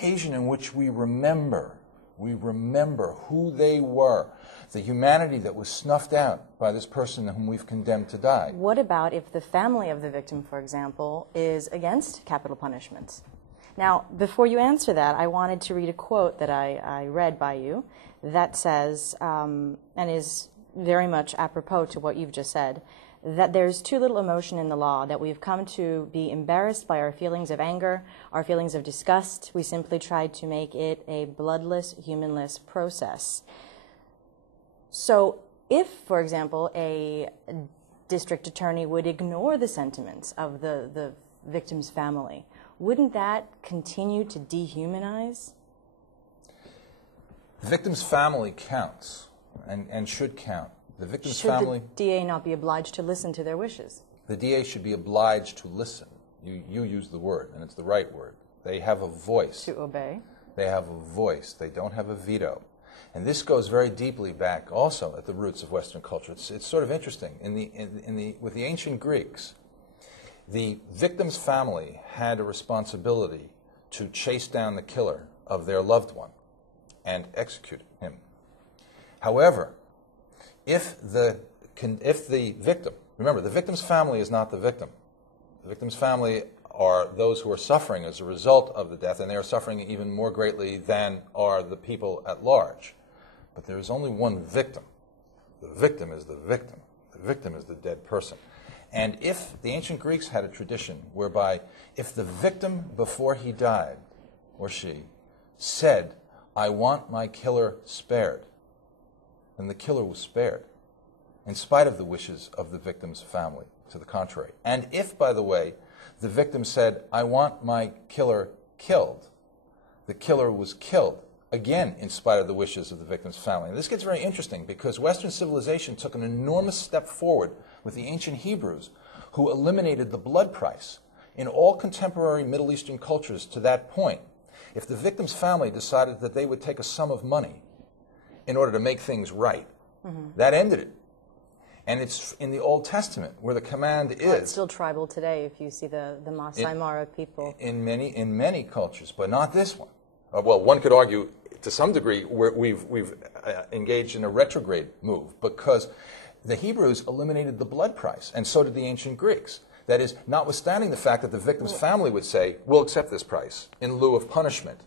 occasion in which we remember who they were, the humanity that was snuffed out by this person whom we've condemned to die. What about if the family of the victim, for example, is against capital punishments? Now, before you answer that, I wanted to read a quote that I read by you that says, and is very much apropos to what you've just said, that there's too little emotion in the law, that we've come to be embarrassed by our feelings of anger, our feelings of disgust. We simply tried to make it a bloodless, humanless process. So if, for example, a district attorney would ignore the sentiments of the victim's family, wouldn't that continue to dehumanize? The victim's family counts and should count. The victim's Should family... the DA not be obliged to listen to their wishes? The DA should be obliged to listen. You use the word, and it's the right word. They have a voice. To obey? They have a voice. They don't have a veto. And this goes very deeply back also at the roots of Western culture. It's sort of interesting. With the ancient Greeks, the victim's family had a responsibility to chase down the killer of their loved one and execute him. However, if the victim, remember, the victim's family is not the victim. The victim's family are those who are suffering as a result of the death, and they are suffering even more greatly than are the people at large. But there is only one victim. The victim is the victim. The victim is the dead person. And if the ancient Greeks had a tradition whereby if the victim before he died, or she, said, "I want my killer spared," then the killer was spared, in spite of the wishes of the victim's family, to the contrary. And if, by the way, the victim said, "I want my killer killed," the killer was killed, again, in spite of the wishes of the victim's family. And this gets very interesting because Western civilization took an enormous step forward with the ancient Hebrews, who eliminated the blood price. In all contemporary Middle Eastern cultures to that point, if the victim's family decided that they would take a sum of money in order to make things right, that ended it. And it's in the Old Testament where the command is... Well, it's still tribal today if you see the Masai Mara people. In many cultures, but not this one. Well, one could argue, to some degree, we've engaged in a retrograde move because the Hebrews eliminated the blood price, and so did the ancient Greeks. That is, notwithstanding the fact that the victim's family would say, "We'll accept this price in lieu of punishment."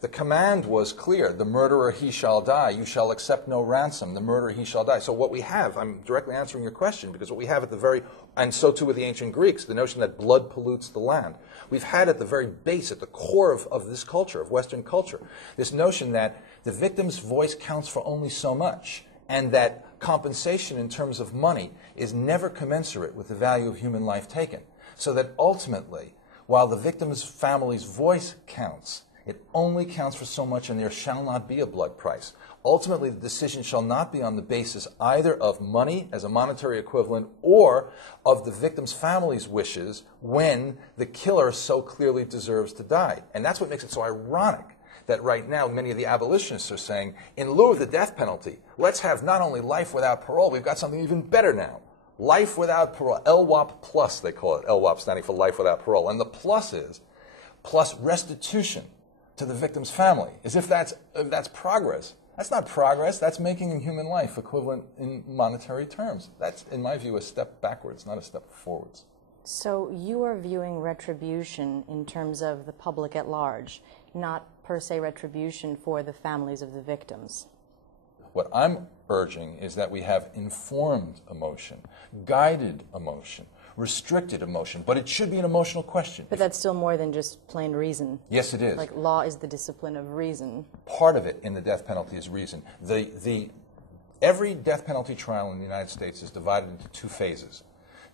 The command was clear: the murderer, he shall die. You shall accept no ransom. The murderer, he shall die. So what we have, I'm directly answering your question, because what we have at the very, and so too with the ancient Greeks, the notion that blood pollutes the land. We've had at the very base, at the core of this culture, of Western culture, this notion that the victim's voice counts for only so much, and that compensation in terms of money is never commensurate with the value of human life taken. So that ultimately, while the victim's family's voice counts, it only counts for so much, and there shall not be a blood price. Ultimately, the decision shall not be on the basis either of money as a monetary equivalent or of the victim's family's wishes when the killer so clearly deserves to die. And that's what makes it so ironic that right now many of the abolitionists are saying, in lieu of the death penalty, let's have not only life without parole, we've got something even better now. Life without parole, LWOP plus, they call it. LWOP standing for life without parole. And the plus is plus restitution to the victim's family, as if that's progress. That's not progress. That's making human life equivalent in monetary terms. That's, in my view, a step backwards, not a step forwards. So you are viewing retribution in terms of the public at large, not per se retribution for the families of the victims. What I'm urging is that we have informed emotion, guided emotion, restricted emotion, but it should be an emotional question. But that's still more than just plain reason. Yes, it is. Like law is the discipline of reason. Part of it in the death penalty is reason. Every death penalty trial in the United States is divided into two phases.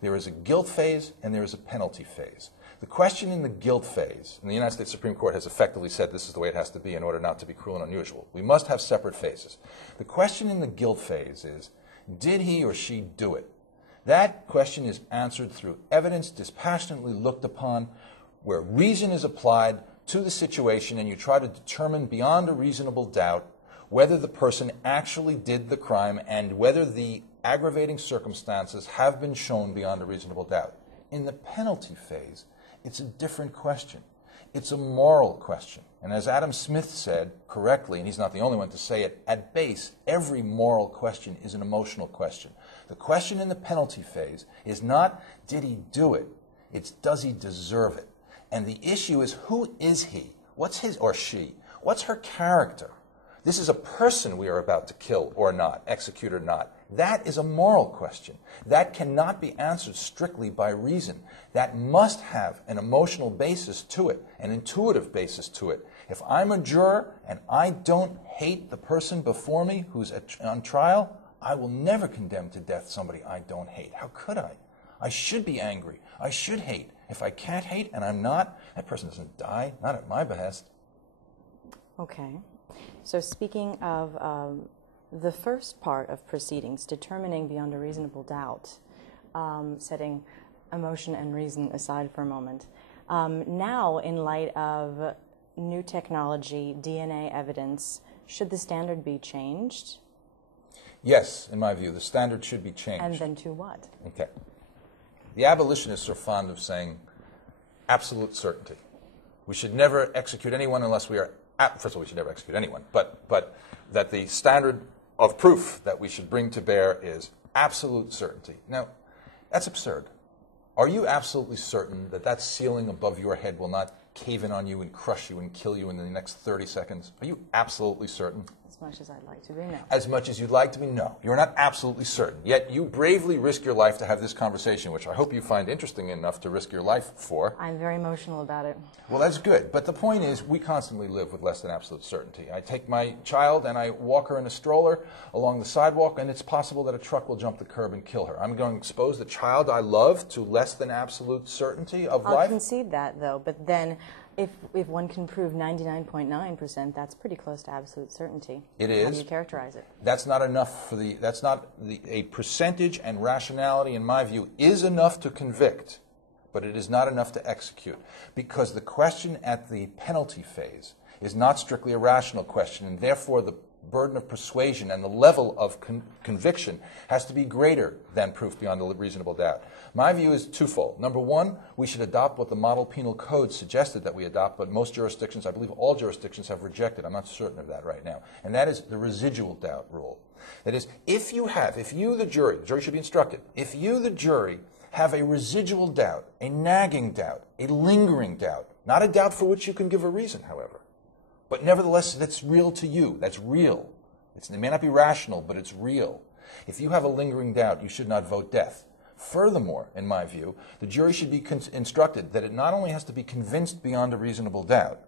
There is a guilt phase and there is a penalty phase. The question in the guilt phase, and the United States Supreme Court has effectively said this is the way it has to be in order not to be cruel and unusual. We must have separate phases. The question in the guilt phase is, did he or she do it? That question is answered through evidence dispassionately looked upon, where reason is applied to the situation, and you try to determine beyond a reasonable doubt whether the person actually did the crime and whether the aggravating circumstances have been shown beyond a reasonable doubt. In the penalty phase, it's a different question. It's a moral question. And as Adam Smith said correctly, and he's not the only one to say it, at base, every moral question is an emotional question. The question in the penalty phase is not, did he do it? It's, does he deserve it? And the issue is, who is he? What's his or she? What's her character? This is a person we are about to kill or not, execute or not. That is a moral question. That cannot be answered strictly by reason. That must have an emotional basis to it, an intuitive basis to it. If I'm a juror and I don't hate the person before me who's on trial, I will never condemn to death somebody I don't hate. How could I? I should be angry. I should hate. If I can't hate and I'm not, that person doesn't die, not at my behest. Okay. So speaking of the first part of proceedings, determining beyond a reasonable doubt, setting emotion and reason aside for a moment, now in light of new technology, DNA evidence, should the standard be changed? Yes, in my view, the standard should be changed. And then to what? Okay. The abolitionists are fond of saying absolute certainty. We should never execute anyone unless we are, first of all, we should never execute anyone, but that the standard of proof that we should bring to bear is absolute certainty. Now, that's absurd. Are you absolutely certain that that ceiling above your head will not cave in on you and crush you and kill you in the next 30 seconds? Are you absolutely certain? As much as I'd like to be, no. As much as you'd like to be, no. You're not absolutely certain. Yet you bravely risk your life to have this conversation, which I hope you find interesting enough to risk your life for. I'm very emotional about it. Well, that's good. But the point is, we constantly live with less than absolute certainty. I take my child and I walk her in a stroller along the sidewalk, and it's possible that a truck will jump the curb and kill her. I'm going to expose the child I love to less than absolute certainty of life? I'll concede that, though, but then if one can prove 99.9%, that's pretty close to absolute certainty. It is. How do you characterize it? That's not enough for the, that's not the, a percentage, and rationality, in my view, is enough to convict, but it is not enough to execute. Because the question at the penalty phase is not strictly a rational question, and therefore the burden of persuasion and the level of conviction has to be greater than proof beyond a reasonable doubt. My view is twofold. Number one, we should adopt what the model penal code suggested that we adopt, but most jurisdictions, I believe all jurisdictions, have rejected. I'm not certain of that right now. And that is the residual doubt rule. That is, if you, the jury should be instructed, if you, the jury, have a residual doubt, a nagging doubt, a lingering doubt, not a doubt for which you can give a reason, however, but nevertheless, that's real to you. That's real. It may not be rational, but it's real. If you have a lingering doubt, you should not vote death. Furthermore, in my view, the jury should be instructed that it not only has to be convinced beyond a reasonable doubt,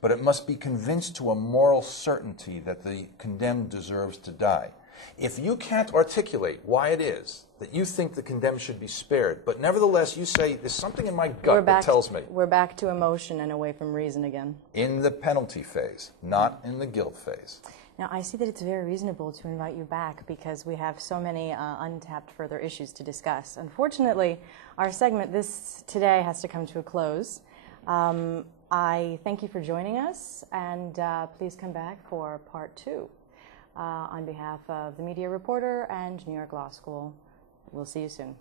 but it must be convinced to a moral certainty that the condemned deserves to die. If you can't articulate why it is that you think the condemned should be spared, but nevertheless you say, there's something in my gut that tells me. We're back to emotion and away from reason again. In the penalty phase, not in the guilt phase. Now, I see that it's very reasonable to invite you back because we have so many untapped further issues to discuss. Unfortunately, our segment today has to come to a close. I thank you for joining us, and please come back for part 2. On behalf of the Media Reporter and New York Law School, we'll see you soon.